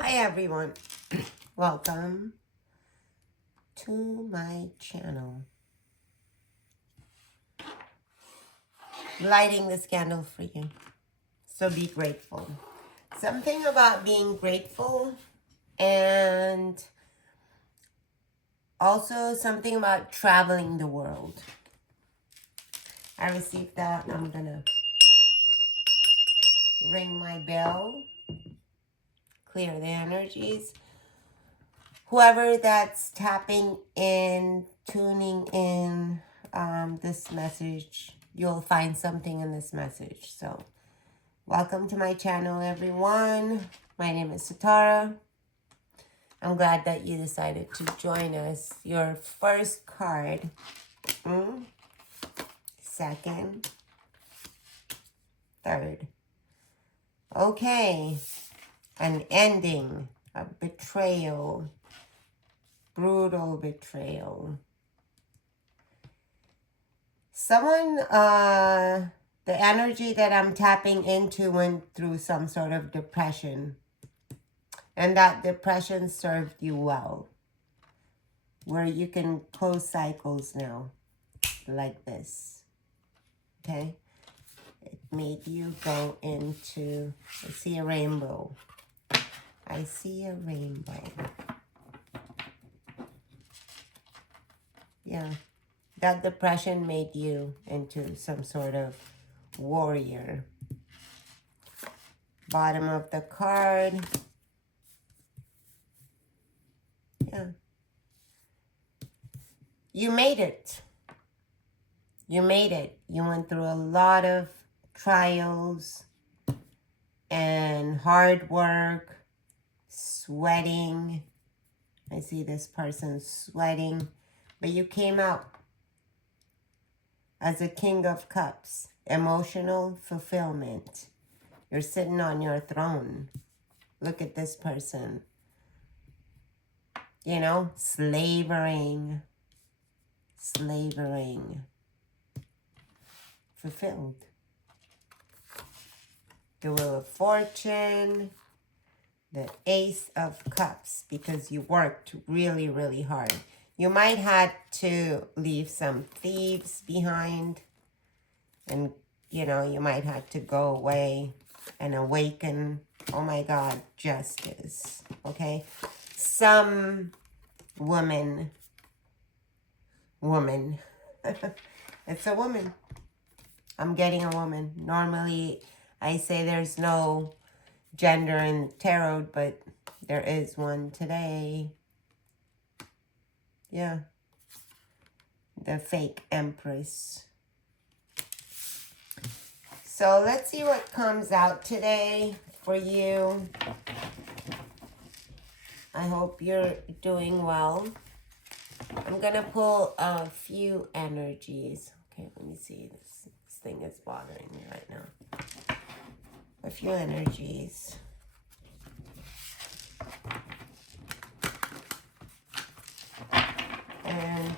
Hi everyone, welcome to my channel. Lighting this candle for you, so be grateful. Something about being grateful and also something about traveling the world. I received that and I'm gonna ring my bell, clear the energies. Whoever that's tapping in, tuning in this message, you'll find something in this message. So welcome to my channel, everyone. My name is Sitara. I'm glad that you decided to join us. Your first card, second, third. Okay, an ending, a betrayal, brutal betrayal. Someone, the energy that I'm tapping into went through some sort of depression. And that depression served you well. Where you can close cycles now. Like this. Okay? It made you go into, I see a rainbow. I see a rainbow. Yeah. That depression made you into some sort of warrior. Bottom of the card. Yeah. You made it. You made it. You went through a lot of trials and hard work, sweating. I see this person sweating, but you came out as a King of Cups, emotional fulfillment. You're sitting on your throne. Look at this person. You know, slavering, fulfilled. The Wheel of Fortune, the Ace of Cups, because you worked really, really hard. You might have to leave some thieves behind, and, you know, you might have to go away and awaken, oh my God, justice, okay? Some woman, it's a woman. I'm getting a woman. Normally, I say there's no gender in tarot, but there is one today. Yeah. The fake Empress. So let's see what comes out today for you. I hope you're doing well. I'm going to pull a few energies. Okay, let me see. This thing is bothering me right now. A few energies. And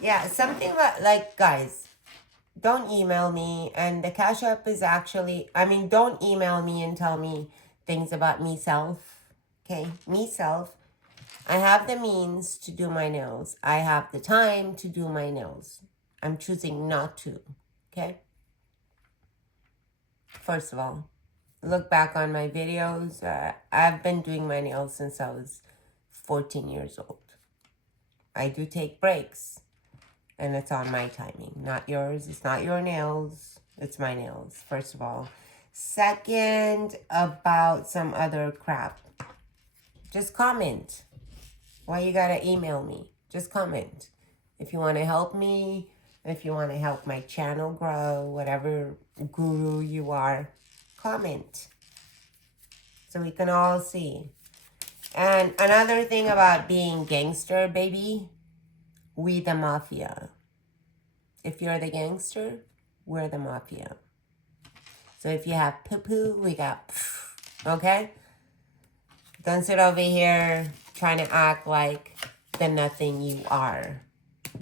yeah, something about, like, guys, don't email me. And the Cash App is actually, I mean, don't email me and tell me things about me-self. Okay, me-self. I have the means to do my nails. I have the time to do my nails. I'm choosing not to. Okay? First of all, look back on my videos. I've been doing my nails since I was 14 years old. I do take breaks. And it's on my timing, not yours. It's not your nails. It's my nails, first of all. Second, about some other crap. Just comment. Why you gotta email me? Just comment. If you want to help me, if you want to help my channel grow, whatever guru you are, comment. So we can all see. And another thing about being gangster, baby, we the mafia. If you're the gangster, we're the mafia. So if you have poo-poo, we got pff, okay? Don't sit over here trying to act like the nothing you are.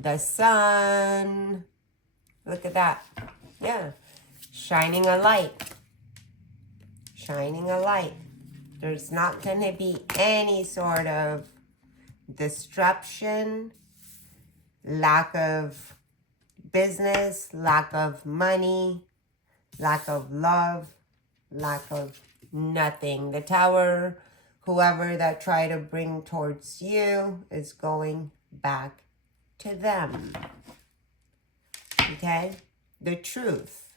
The sun. Look at that. Yeah. Shining a light. Shining a light. There's not going to be any sort of disruption, lack of business, lack of money, lack of love, lack of nothing. The Tower, whoever that tried to bring towards you is going back to them. Okay? The truth.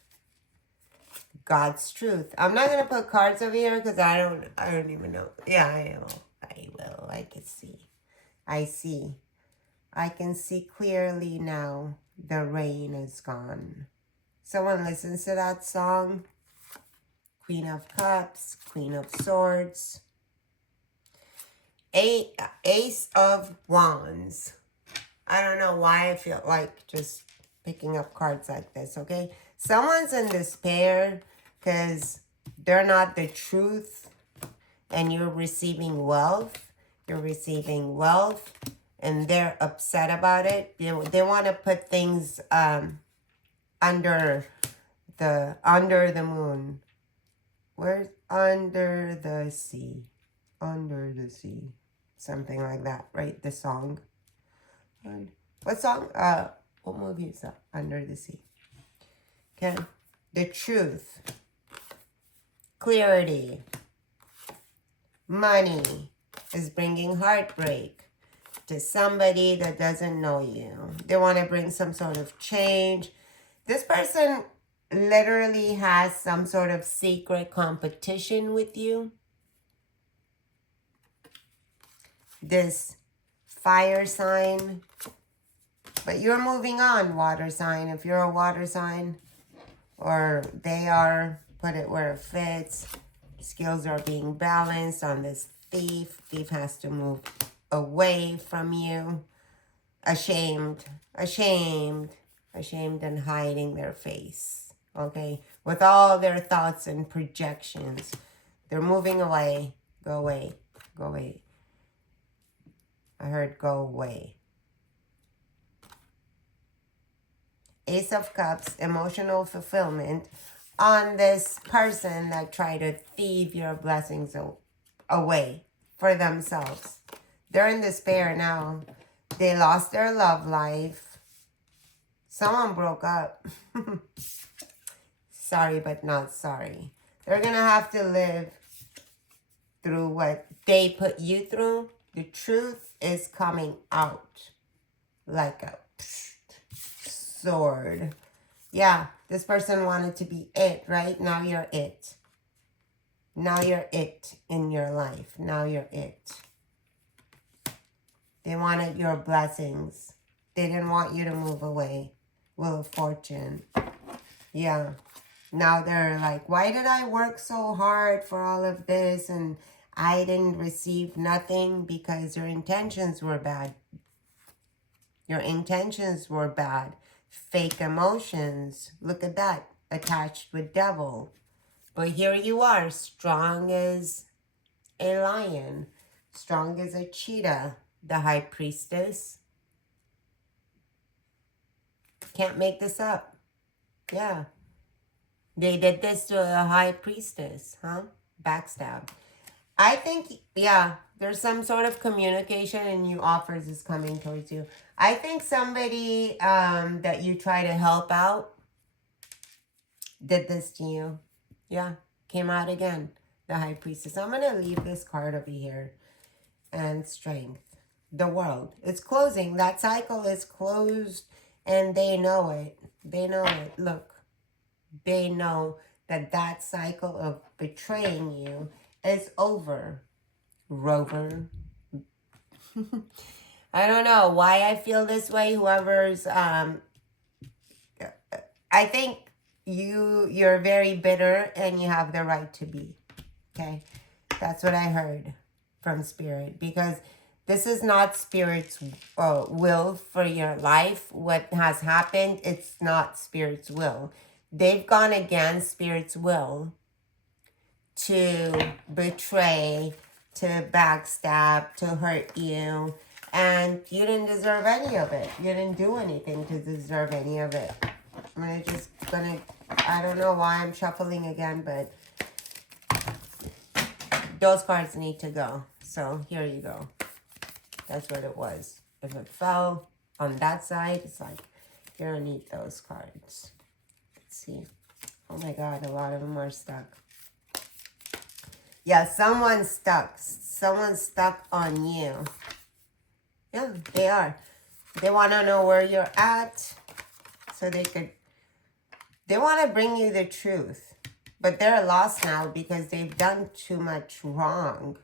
God's truth. I'm not gonna put cards over here because I don't even know. Yeah, I will. I can see. I see. I can see clearly now. The rain is gone. Someone listens to that song. Queen of Cups, Queen of Swords. Ace of Wands. I don't know why I feel like just picking up cards like this, okay? Someone's in despair because they're not the truth and you're receiving wealth. You're receiving wealth and they're upset about it. They want to put things under the moon. Where's under the sea? Under the sea. Something like that, right? The song. What song? What movie is that? Under the Sea. Okay. The truth. Clarity. Money is bringing heartbreak to somebody that doesn't know you. They want to bring some sort of change. This person literally has some sort of secret competition with you. This fire sign. But you're moving on, water sign. If you're a water sign, or they are, put it where it fits. Skills are being balanced on this thief. Thief has to move away from you. Ashamed and hiding their face. Okay? With all their thoughts and projections. They're moving away. Go away. Go away. I heard go away. Ace of Cups, emotional fulfillment on this person that tried to thieve your blessings away for themselves. They're in despair now. They lost their love life. Someone broke up. Sorry, but not sorry. They're going to have to live through what they put you through. The truth is coming out like a sword. Yeah, this person wanted to be it, right? Now you're it. Now you're it in your life. Now you're it. They wanted your blessings. They didn't want you to move away. Wheel of Fortune. Yeah. Now they're like, why did I work so hard for all of this and I didn't receive nothing? Because your intentions were bad. Your intentions were bad. Fake emotions. Look at that. Attached with devil. But here you are. Strong as a lion. Strong as a cheetah. The High Priestess. Can't make this up. Yeah. They did this to a High Priestess. Huh? Backstab. I think, yeah, there's some sort of communication and new offers is coming towards you. I think somebody that you try to help out did this to you. Yeah, came out again. The High Priestess. I'm going to leave this card over here. And Strength. The World. It's closing. That cycle is closed and they know it. They know it. Look. They know that that cycle of betraying you is over. Rover. I don't know why I feel this way. Whoever's, I think you're very bitter and you have the right to be. Okay. That's what I heard from Spirit. Because this is not Spirit's will for your life. What has happened, it's not Spirit's will. They've gone against Spirit's will to betray, to backstab, to hurt you. And you didn't deserve any of it. You didn't do anything to deserve any of it. I don't know why I'm shuffling again, but those cards need to go. So here you go. That's what it was. If it fell on that side, it's like, you don't need those cards. Let's see. Oh my God, a lot of them are stuck. Yeah, someone's stuck. Someone's stuck on you. Yeah, they are. They want to know where you're at so they want to bring you the truth. But they're lost now because they've done too much wrong.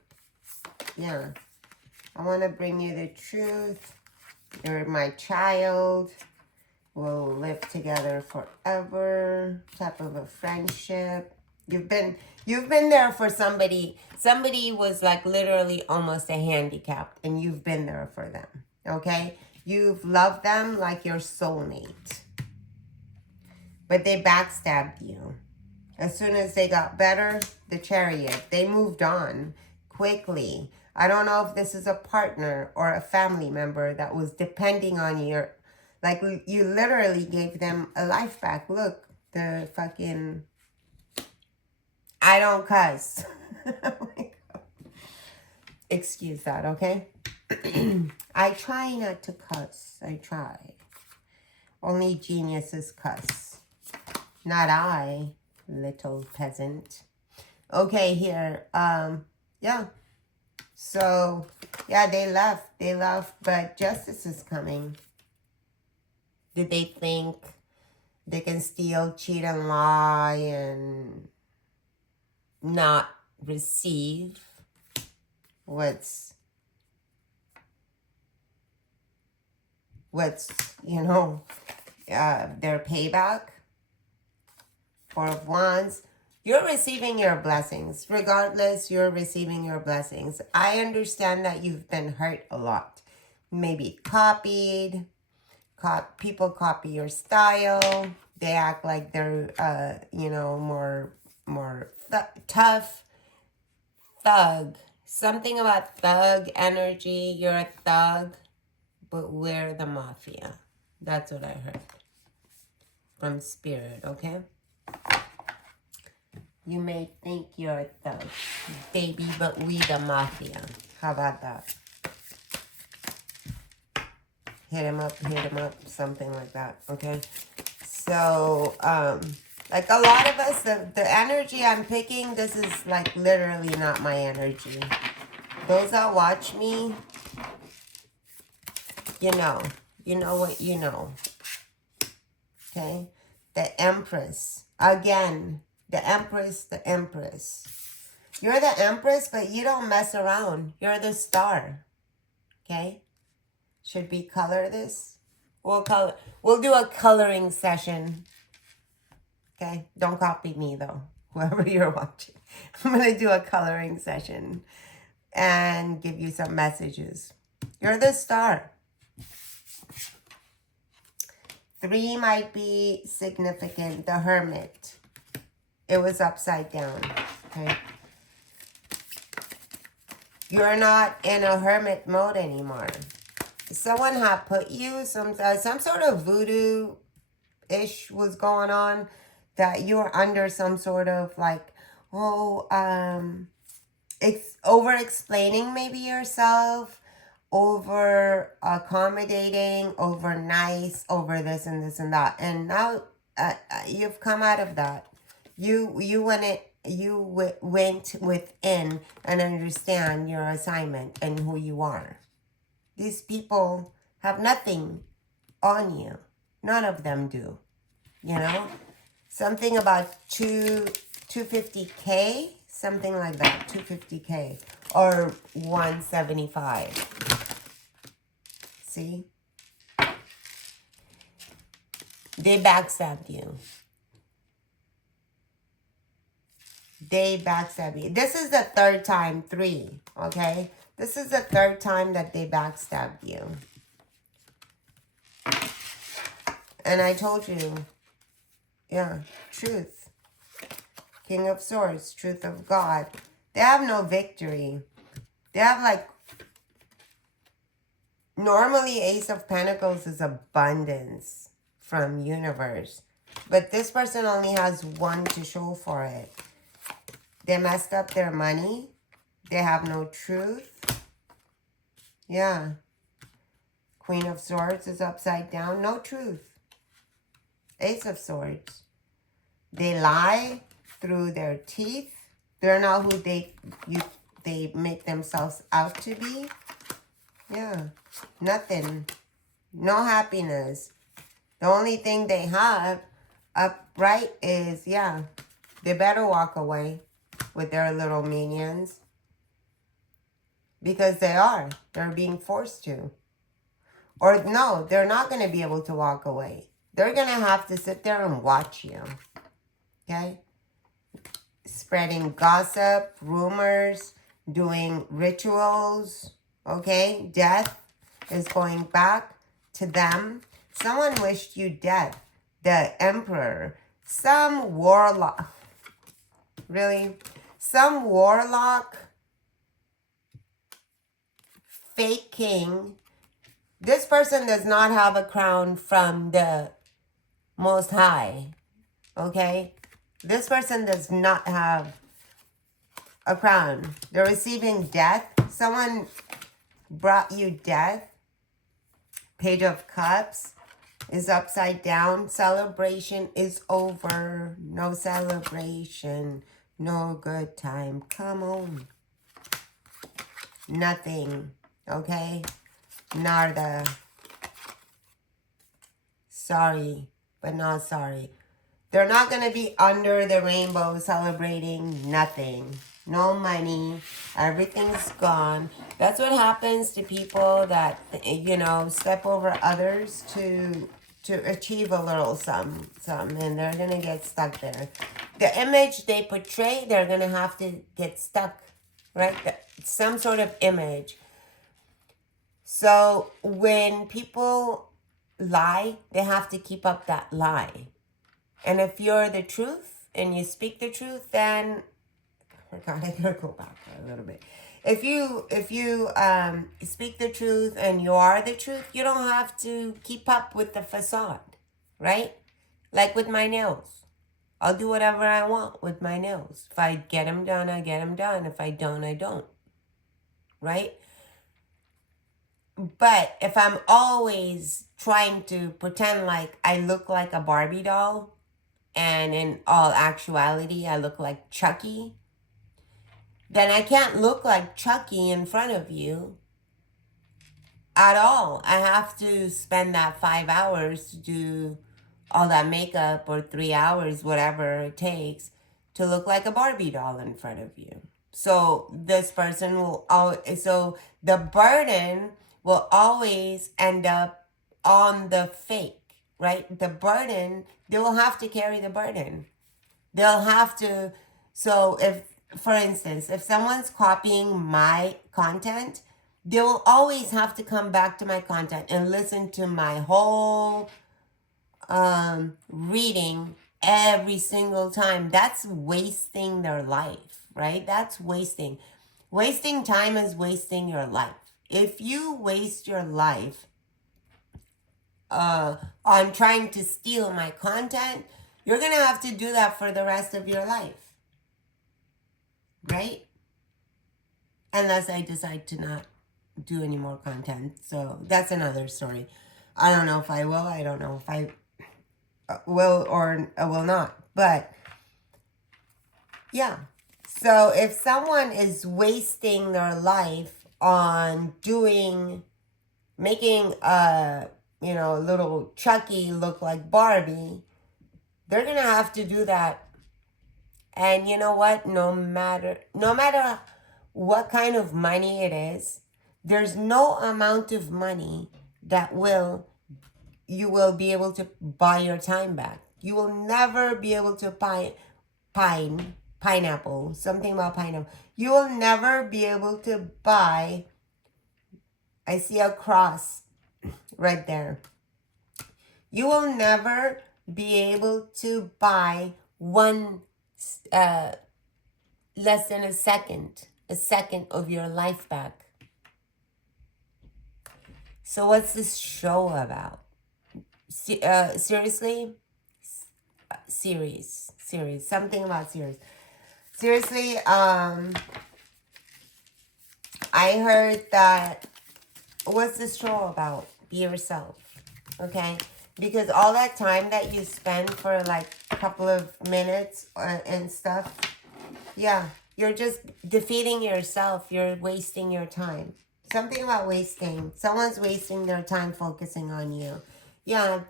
Yeah. I want to bring you the truth. You're my child. We'll live together forever. Type of a friendship. You've been there for somebody. Somebody was like literally almost a handicapped, and you've been there for them. Okay? You've loved them like your soulmate. But they backstabbed you. As soon as they got better, the Chariot, they moved on quickly. I don't know if this is a partner or a family member that was depending on your, like you literally gave them a life back. Look, the fucking, I don't cuss. Oh my God. Excuse that, okay? I try not to cuss. I try. Only geniuses cuss. Not I, little peasant. Okay, here. Yeah. So, yeah, they left, but justice is coming. Did they think they can steal, cheat, and lie and not receive what's, you know, their payback? Four of Wands. You're receiving your blessings. Regardless, you're receiving your blessings. I understand that you've been hurt a lot. Maybe copied. People copy your style. They act like they're, you know, more tough. Thug. Something about thug energy. You're a thug, but we're the mafia. That's what I heard from Spirit, okay? You may think you're a thug, baby, but we the mafia. How about that? Hit him up, something like that, okay? So, like a lot of us, the energy I'm picking, this is like literally not my energy. Those that watch me, you know what you know, okay? The Empress, again, the Empress. You're the Empress, but you don't mess around. You're the star. Okay? Should we color this? We'll do a coloring session. Okay? Don't copy me though. Whoever you're watching. I'm going to do a coloring session and give you some messages. You're the star. 3 might be significant. The Hermit. It was upside down, okay? You're not in a hermit mode anymore. Someone had put you, some sort of voodoo-ish was going on, that you're under some sort of like, over-explaining maybe yourself, over-accommodating, over-nice, over this and this and that. And now you've come out of that. You went within and understand your assignment and who you are. These people have nothing on you. None of them do. You know? Something about 250K, something like that, 250K or 175. See? They backstabbed you. They backstab you. This is the third time, 3, okay? This is the third time that they backstabbed you. And I told you, yeah, truth. King of Swords, truth of God. They have no victory. They have like, normally Ace of Pentacles is abundance from universe. But this person only has 1 to show for it. They messed up their money. They have no truth. Yeah. Queen of Swords is upside down. No truth. Ace of Swords. They lie through their teeth. They're not who they make themselves out to be. Yeah. Nothing. No happiness. The only thing they have upright is, yeah, they better walk away with their little minions. Because they are. They're being forced to. Or no, they're not going to be able to walk away. They're going to have to sit there and watch you. Okay? Spreading gossip, rumors, doing rituals. Okay? Death is going back to them. Someone wished you death. The Emperor. Some warlock. Really? Some warlock, fake king. This person does not have a crown from the Most High. Okay? This person does not have a crown. They're receiving death. Someone brought you death. Page of Cups is upside down. Celebration is over. No celebration. No good time. Come on. Nothing. Okay? Nada. Sorry, but not sorry. They're not going to be under the rainbow celebrating nothing. No money. Everything's gone. That's what happens to people that, you know, step over others to achieve a little some, and they're going to get stuck there. The image they portray, they're going to have to get stuck, right? Some sort of image. So when people lie, they have to keep up that lie. And if you're the truth and you speak the truth, then I gotta go back a little bit. If you speak the truth and you are the truth, you don't have to keep up with the facade, right? Like with my nails. I'll do whatever I want with my nails. If I get them done, I get them done. If I don't, I don't. Right? But if I'm always trying to pretend like I look like a Barbie doll, and in all actuality, I look like Chucky, then I can't look like Chucky in front of you at all. I have to spend that 5 hours to do all that makeup, or 3 hours, whatever it takes, to look like a Barbie doll in front of you. So this person will always, so the burden will always end up on the fake, right? The burden, they will have to carry the burden. They'll have to, so if, for instance, if someone's copying my content, they will always have to come back to my content and listen to my whole reading every single time. That's wasting their life, right? That's wasting. Wasting time is wasting your life. If you waste your life on trying to steal my content, you're going to have to do that for the rest of your life. Right? Unless I decide to not do any more content. So that's another story. I don't know if I will. I don't know if I will or will not. But yeah. So if someone is wasting their life on making little Chucky look like Barbie, they're going to have to do that. And you know what? No matter what kind of money it is, there's no amount of money that you will be able to buy your time back. You will never be able to buy pineapple, something about pineapple. You will never be able to buy, I see a cross right there. You will never be able to buy one less than a second of your life back. So what's this show about? Seriously? Series. Something about series. Seriously, I heard that, what's this show about? Be yourself, okay? Because all that time that you spend for like a couple of minutes and stuff, yeah, you're just defeating yourself. You're wasting your time. Something about wasting. Someone's wasting their time focusing on you. Yeah,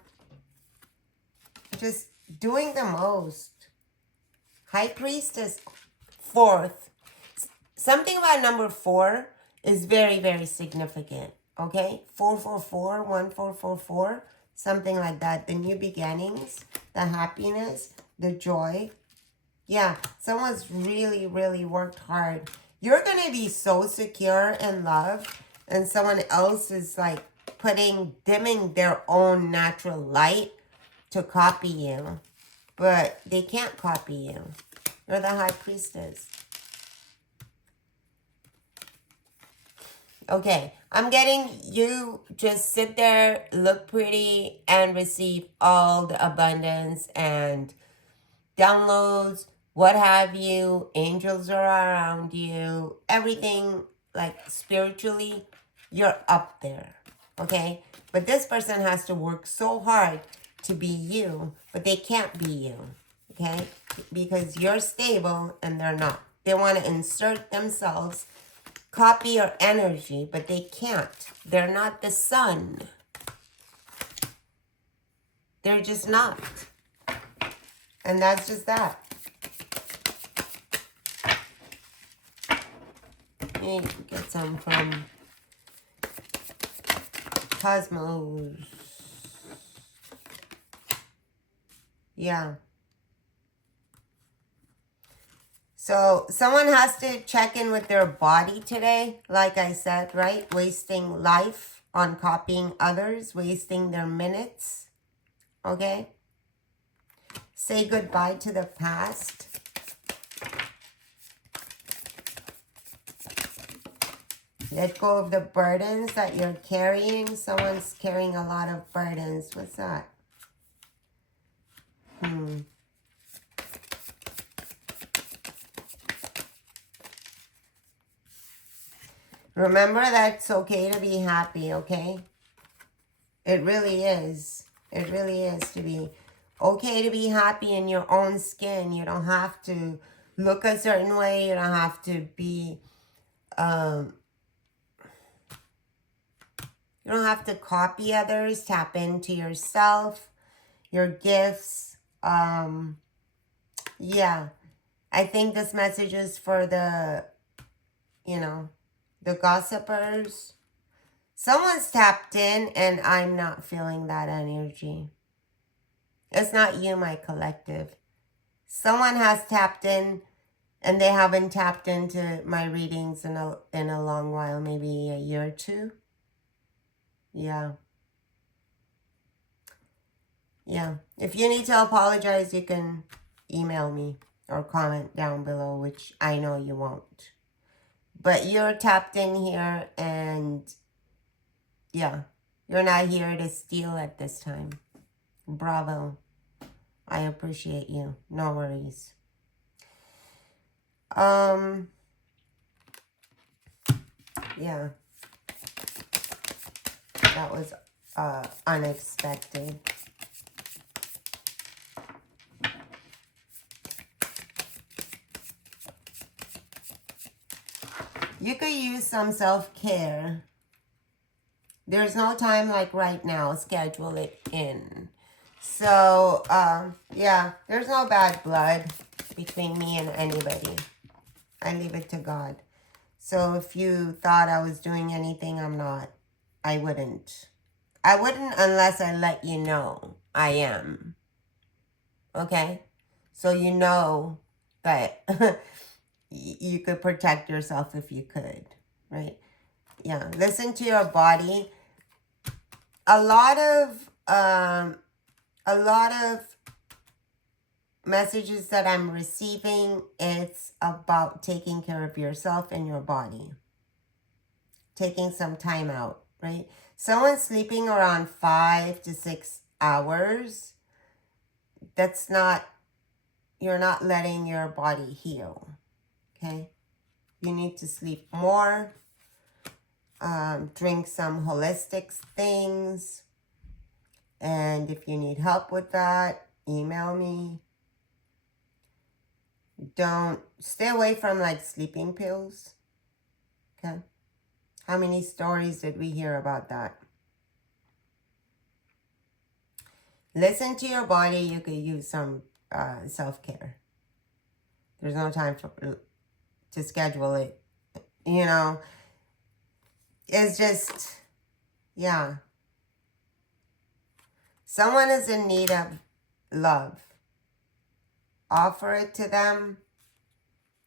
just doing the most. High Priestess, fourth. Something about number 4 is very, very significant. Okay? 444, 1444, something like that. The new beginnings, the happiness, the joy. Yeah, someone's really, really worked hard. You're going to be so secure in love, and someone else is like dimming their own natural light to copy you. But they can't copy you. You're the High Priestess. Okay, I'm getting you just sit there, look pretty, and receive all the abundance and downloads, what have you. Angels are around you. Everything, like spiritually, you're up there. Okay? But this person has to work so hard to be you, but they can't be you. Okay? Because you're stable and they're not. They want to insert themselves, copy your energy, but they can't. They're not the sun. They're just not. And that's just that. You need to get some from Cosmos. Yeah. So someone has to check in with their body today, like I said, right? Wasting life on copying others, wasting their minutes. Okay? Say goodbye to the past. Let go of the burdens that you're carrying. Someone's carrying a lot of burdens. What's that? Remember that it's okay to be happy, okay? It really is. It really is to be okay to be happy in your own skin. You don't have to look a certain way. You don't have to be, you don't have to copy others. Tap into yourself, your gifts. Yeah. I think this message is for the, the gossipers. Someone's tapped in and I'm not feeling that energy. It's not you, my collective. Someone has tapped in and they haven't tapped into my readings in a long while, maybe a year or two. Yeah. Yeah. If you need to apologize, you can email me or comment down below, which I know you won't. But you're tapped in here and yeah, you're not here to steal at this time. Bravo. I appreciate you. No worries. Yeah. That was unexpected. You could use some self-care. There's no time like right now. Schedule it in. So, yeah, there's no bad blood between me and anybody. I leave it to God. So if you thought I was doing anything, I'm not. I wouldn't. I wouldn't unless I let you know I am. Okay? So you know that you could protect yourself if you could, right? Yeah, listen to your body. A lot of messages that I'm receiving, it's about taking care of yourself and your body. Taking some time out, right? Someone sleeping around 5 to 6 hours, that's not, you're not letting your body heal, okay? You need to sleep more. drink some holistic things. And if you need help with that, email me. Don't stay away from like sleeping pills. Okay. How many stories did we hear about that? Listen to your body. You could use some self-care. There's no time to schedule it. You know, it's just, yeah. Someone is in need of love. Offer it to them,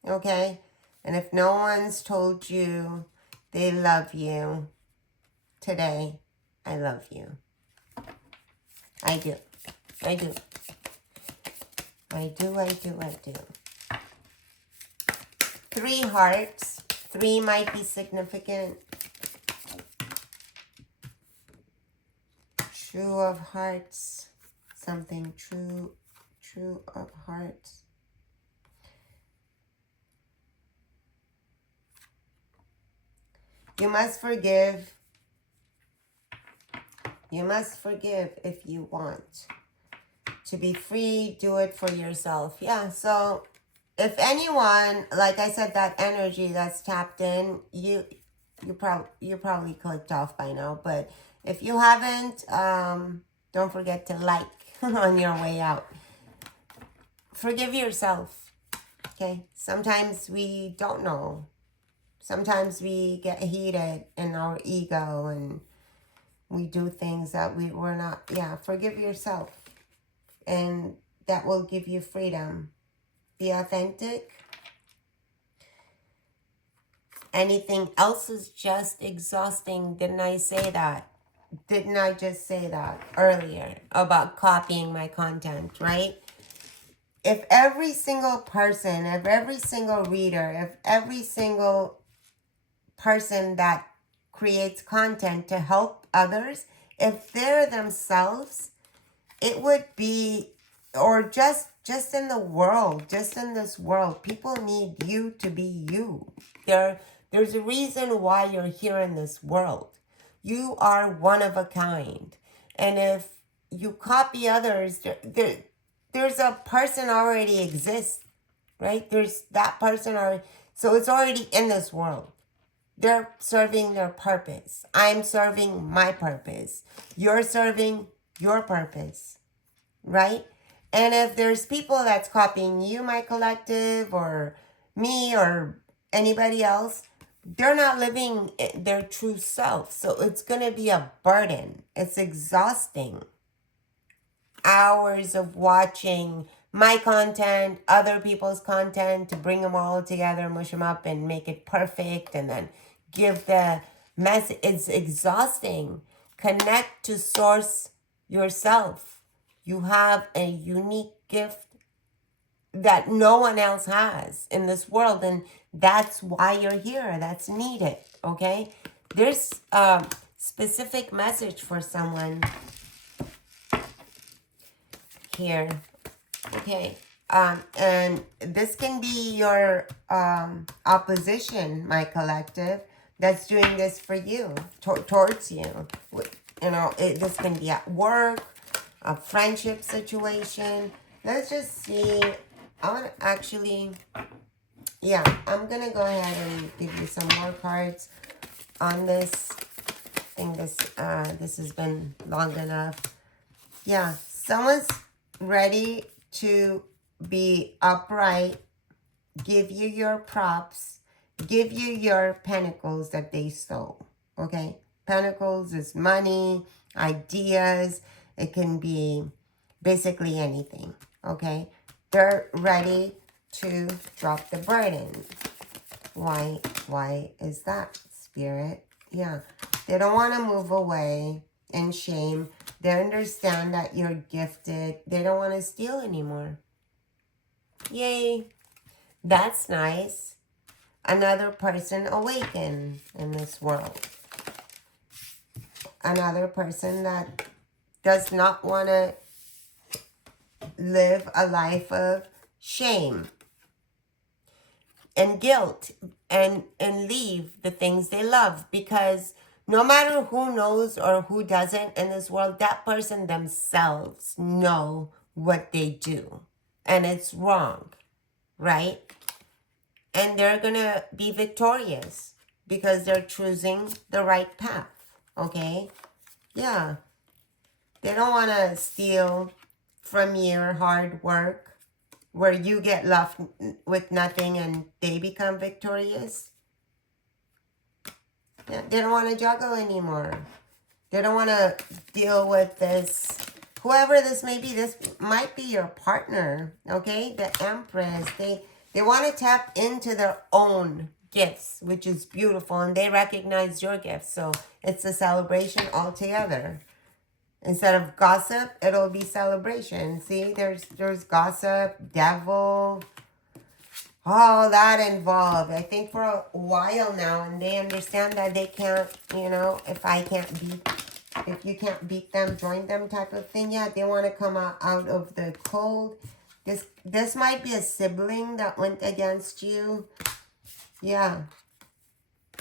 okay? And if no one's told you they love you today, I love you. I do. I do. I do, I do, I do. 3 hearts. 3 might be significant. True of hearts. Something true of hearts. You must forgive. You must forgive if you want. To be free, do it for yourself. Yeah, so if anyone, like I said, that energy that's tapped in, you probably clicked off by now. But if you haven't, don't forget to like on your way out. Forgive yourself, okay? Sometimes we don't know. Sometimes we get heated in our ego and we do things that we were not. Yeah, forgive yourself. And that will give you freedom. Be authentic. Anything else is just exhausting. Didn't I say that? Didn't I just say that earlier about copying my content, right? If every single person, if every single reader, if every single person that creates content to help others, if they're themselves, it would be, or just in the world, just in this world, people need you to be you. There's a reason why you're here in this world. You are one of a kind. And if you copy others, there's a person already exists, right? There's that person already. So it's already in this world. They're serving their purpose. I'm serving my purpose. You're serving your purpose, right? And if there's people that's copying you, my collective, or me, or anybody else, they're not living their true self. So it's going to be a burden. It's exhausting. Hours of watching my content, other people's content, to bring them all together, mush them up and make it perfect, and then give the message. It's exhausting. Connect to source yourself. You have a unique gift that no one else has in this world, and that's why you're here. That's needed, okay? There's a specific message for someone here, okay? And this can be your opposition, my collective, that's doing this for you, towards you. You know, this can be at work, a friendship situation. Let's just see. I want to actually, yeah, I'm going to go ahead and give you some more cards on this. I think this has been long enough. Yeah, someone's ready to be upright, give you your props, give you your pentacles that they stole, okay? Pentacles is money, ideas. It can be basically anything, okay? They're ready to drop the burden. Why is that, Spirit? Yeah, they don't want to move away in shame. They understand that you're gifted. They don't want to steal anymore. Yay. That's nice. Another person awakened in this world. Another person that does not want to live a life of shame. and guilt and leave the things they love, because no matter who knows or who doesn't in this world, that person themselves know what they do, and it's wrong, right? And they're gonna be victorious because they're choosing the right path. Okay, yeah, they don't want to steal from your hard work where you get left with nothing and they become victorious. They don't want to juggle anymore. They don't want to deal with this. Whoever this may be, this might be your partner, okay? The Empress. They want to tap into their own gifts, which is beautiful, and they recognize your gifts. So it's a celebration altogether. Instead of gossip, it'll be celebration. See, there's gossip, devil, all that involved. I think for a while now, and they understand that they can't, you know, if you can't beat them, join them type of thing. Yeah, they want to come out of the cold. This might be a sibling that went against you. Yeah.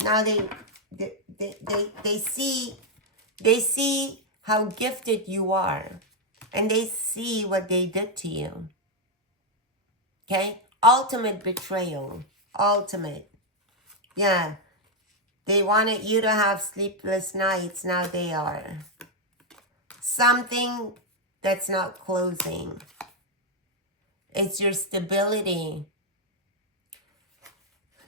Now they see how gifted you are, and they see what they did to you. Okay? Ultimate betrayal. Ultimate. Yeah. They wanted you to have sleepless nights. Now they are. Something that's not closing. It's your stability.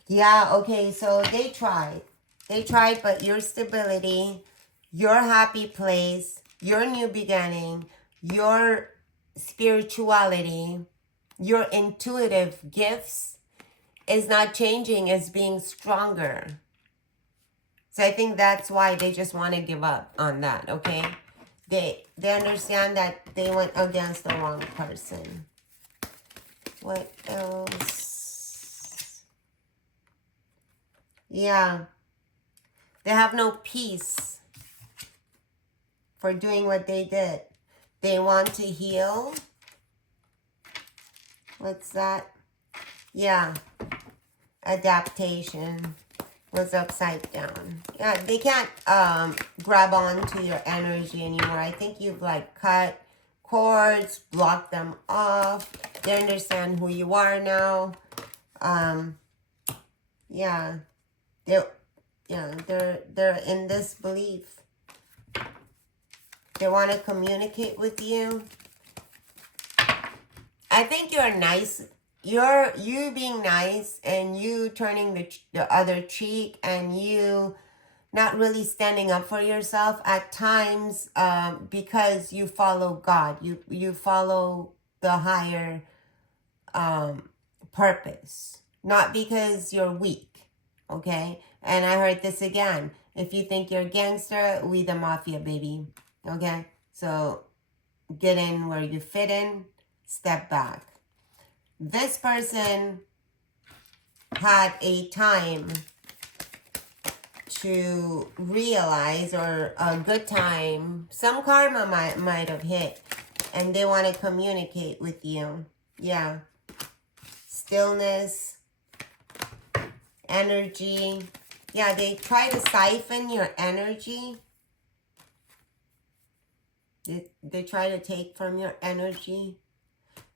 Yeah, okay, so they tried. They tried, but your stability, your happy place, your new beginning, your spirituality, your intuitive gifts is not changing, it's being stronger. So I think that's why they just want to give up on that, okay? They understand that they went against the wrong person. What else? Yeah. They have no peace for doing what they did. They want to heal. What's that? Yeah. Adaptation was upside down. Yeah, they can't grab on to your energy anymore. I think you've like cut cords, blocked them off. They understand who you are now. Yeah. They're in this belief. They want to communicate with you. I think you're nice. You being nice and you turning the other cheek and you not really standing up for yourself at times because you follow God. You follow the higher purpose. Not because you're weak. Okay? And I heard this again. If you think you're a gangster, we the mafia, baby. Okay? So get in where you fit in. Step back. This person had a time to realize, or a good time, some karma might have hit, and they want to communicate with you. Yeah. Stillness, energy. Yeah, they try to siphon your energy. They try to take from your energy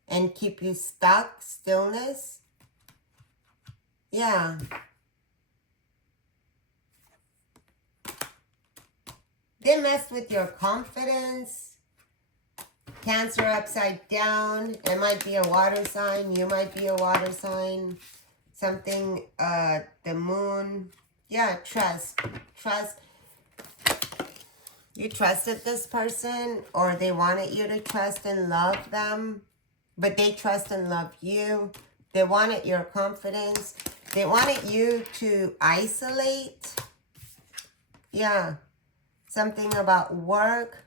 and keep you stuck. Stillness. Yeah. They mess with your confidence. Cancer upside down. It might be a water sign. You might be a water sign. Something, the moon. Yeah, trust. Trust. You trusted this person, or they wanted you to trust and love them, but they trust and love you. They wanted your confidence. They wanted you to isolate. Yeah. Something about work.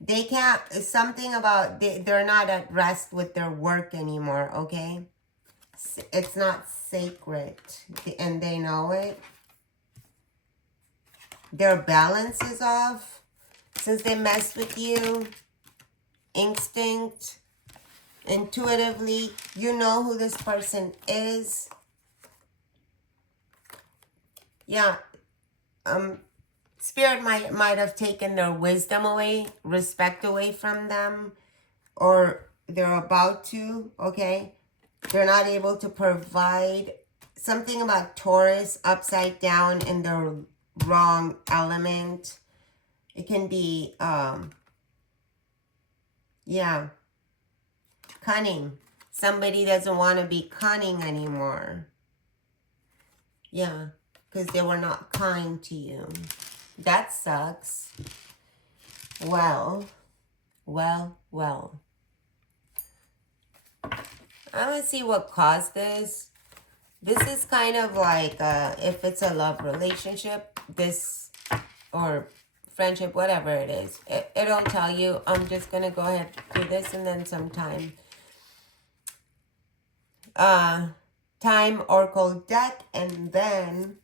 They can't, something about, they're not at rest with their work anymore, okay? It's not sacred, and they know it. Their balance is off. Since they mess with you, instinct, Intuitively, you know who this person is. Yeah. Spirit might have taken their wisdom away, respect away from them, or they're about to, okay? They're not able to provide. Something about Taurus upside down in the wrong element. It can be, yeah, cunning. Somebody doesn't want to be cunning anymore. Yeah, because they were not kind to you. That sucks. Well. I'm going to see what caused this. This is kind of like, if it's a love relationship, this, or friendship, whatever it is. It'll tell you. I'm just going to go ahead and do this and then some time. Time Oracle deck, and then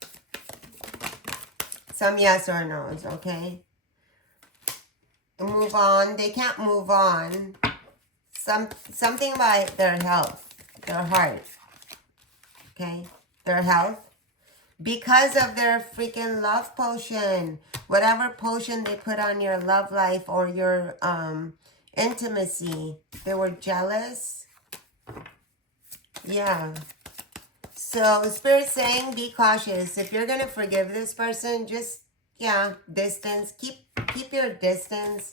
some yes or no's, okay? Move on. They can't move on. Something about their health, their heart, okay? Their health. Because of their freaking love potion. Whatever potion they put on your love life or your intimacy. They were jealous. Yeah. So Spirit's saying be cautious. If you're going to forgive this person, just, yeah, distance. Keep your distance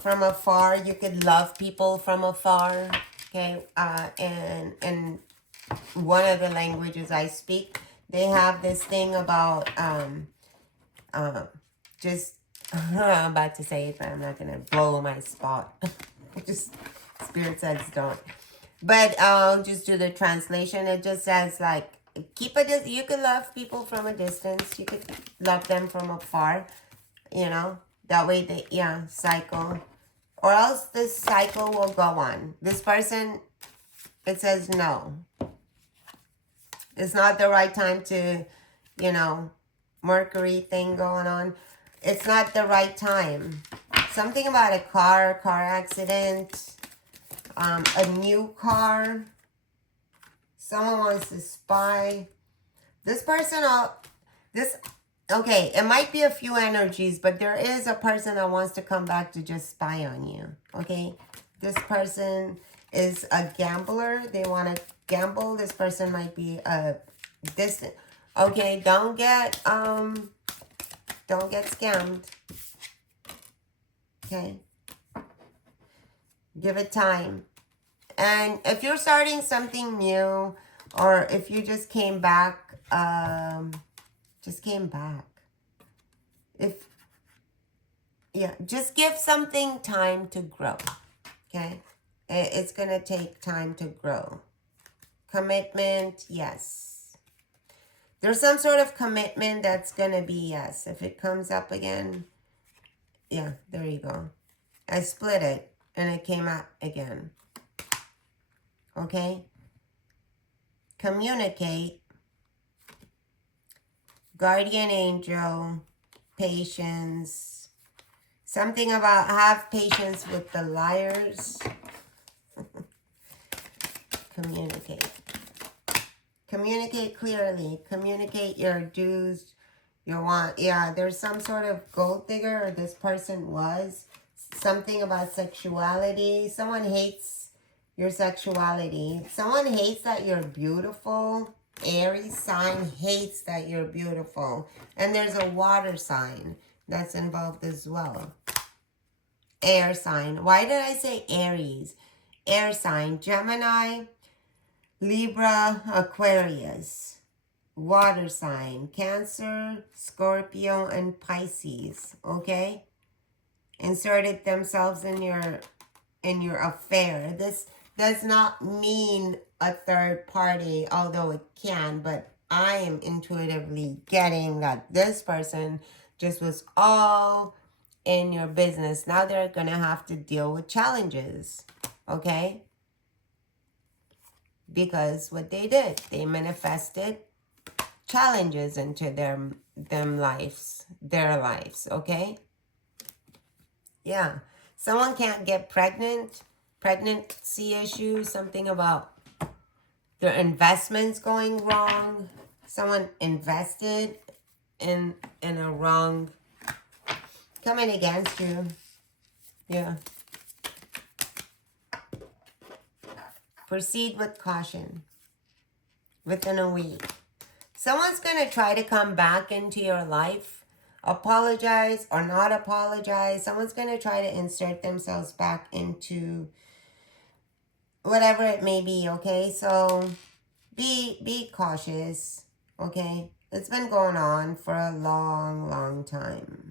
from afar. You could love people from afar. Okay. And one of the languages I speak, they have this thing about just I'm about to say it, but I'm not gonna blow my spot. Just Spirit says don't. But I'll just do the translation. It just says like keep a you can love people from a distance. You could love them from afar. You know, that way they cycle. Or else this cycle will go on. This person, it says no. It's not the right time to, you know, Mercury thing going on. It's not the right time. Something about a car accident, a new car. Someone wants to spy. This person, okay, it might be a few energies, but there is a person that wants to come back to just spy on you, okay? This person is a gambler. They want to gamble. This person might be a distant. Okay, don't get scammed. Okay? Give it time. And if you're starting something new, or if you just came back, just give something time to grow. Okay? It's going to take time to grow. Commitment, yes. There's some sort of commitment that's going to be yes. If it comes up again, yeah, there you go. I split it and it came out again. Okay? Communicate. Guardian angel. Patience. Something about have patience with the liars. Communicate. Communicate clearly. Communicate your dues, your want. Yeah, there's some sort of gold digger, or this person was. Something about sexuality. Someone hates your sexuality. Someone hates that you're beautiful. Aries sign hates that you're beautiful. And there's a water sign that's involved as well. Air sign. Why did I say Aries? Air sign. Gemini, Libra, Aquarius. Water sign. Cancer, Scorpio, and Pisces. Okay? Inserted themselves in your affair. This does not mean a third party, although it can, but I am intuitively getting that this person just was all in your business. Now they're going to have to deal with challenges, okay? Because what they did, they manifested challenges into their lives, okay? Yeah. Someone can't get pregnant pregnancy issues, something about their investments going wrong. Someone invested in a wrong, coming against you. Yeah. Proceed with caution within a week. Someone's going to try to come back into your life, apologize or not apologize. Someone's going to try to insert themselves back into whatever it may be, okay? So be cautious, okay? It's been going on for a long, long time.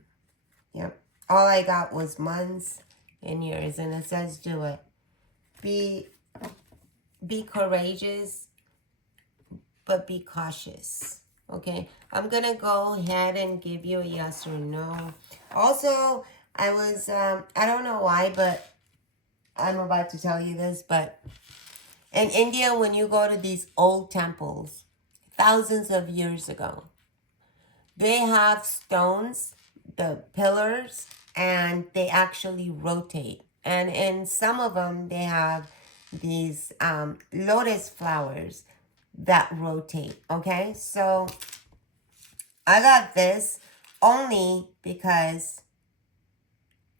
Yep. All I got was months and years, and it says do it. Be courageous, but be cautious. Okay, I'm gonna go ahead and give you a yes or no. Also, I was, I don't know why, but I'm about to tell you this, but in India, when you go to these old temples, thousands of years ago, they have stones, the pillars, and they actually rotate. And in some of them, they have these lotus flowers that rotate, okay? So I got this only because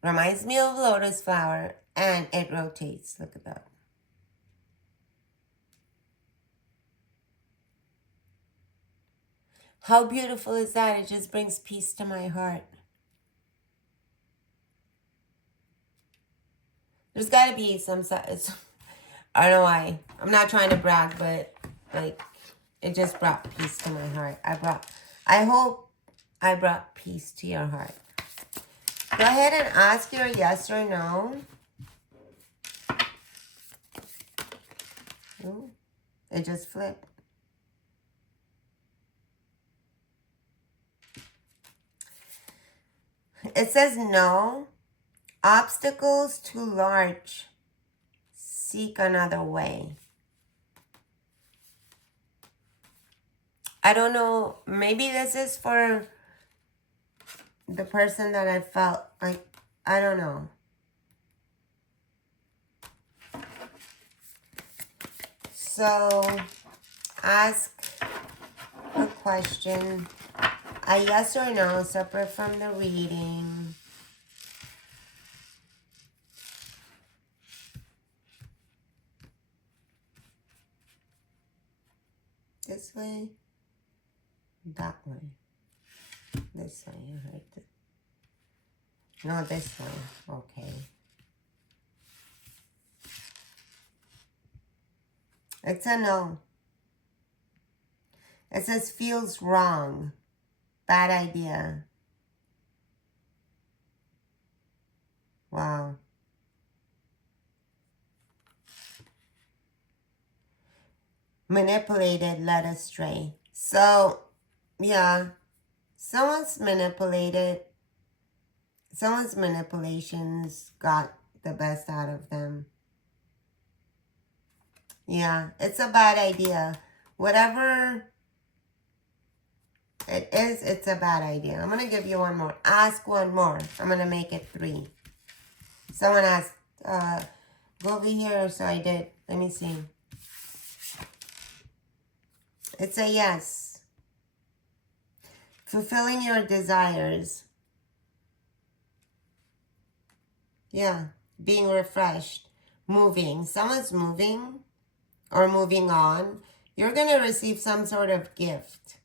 it reminds me of lotus flower and it rotates. Look at that. How beautiful is that? It just brings peace to my heart. There's got to be some size. I don't know why. I'm not trying to brag, but like it just brought peace to my heart. I hope I brought peace to your heart. Go ahead and ask your yes or no. Ooh, it just flipped. It says no. Obstacles too large. Seek another way. I don't know. Maybe this is for the person that I felt like, I don't know. So, ask a question. A yes or no, separate from the reading. This way, that way. This way, I heard it. No, this way. Okay. It's a no. It says feels wrong. Bad idea. Wow. Manipulated, led astray. So, yeah. Someone's manipulations got the best out of them. Yeah, it's a bad idea. Whatever it is, it's a bad idea. I'm going to give you one more. Ask one more. I'm going to make it 3. Someone asked, go over here, so I did. Let me see. It's a yes. Fulfilling your desires. Yeah, being refreshed. Moving. Someone's moving or moving on. You're going to receive some sort of gift.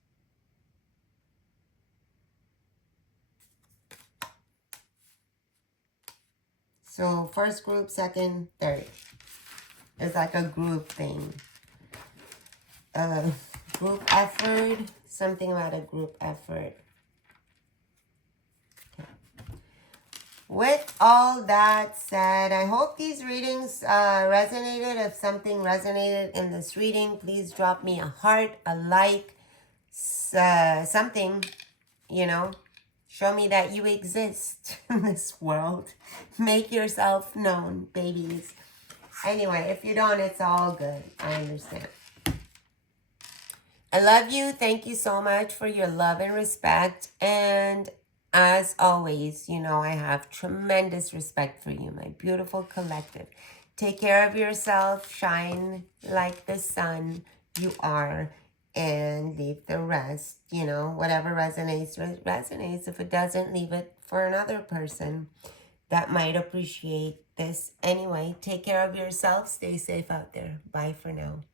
So first group, second, third. It's like a group thing. Group effort. Something about a group effort. Okay. With all that said, I hope these readings resonated. If something resonated in this reading, please drop me a heart, a like, something, you know. Show me that you exist in this world. Make yourself known, babies. Anyway, if you don't, it's all good. I understand. I love you. Thank you so much for your love and respect. And as always, you know I have tremendous respect for you, my beautiful collective. Take care of yourself. Shine like the sun you are. And leave the rest. You know, whatever resonates, resonates. If it doesn't, leave it for another person that might appreciate this. Anyway, take care of yourself. Stay safe out there. Bye for now.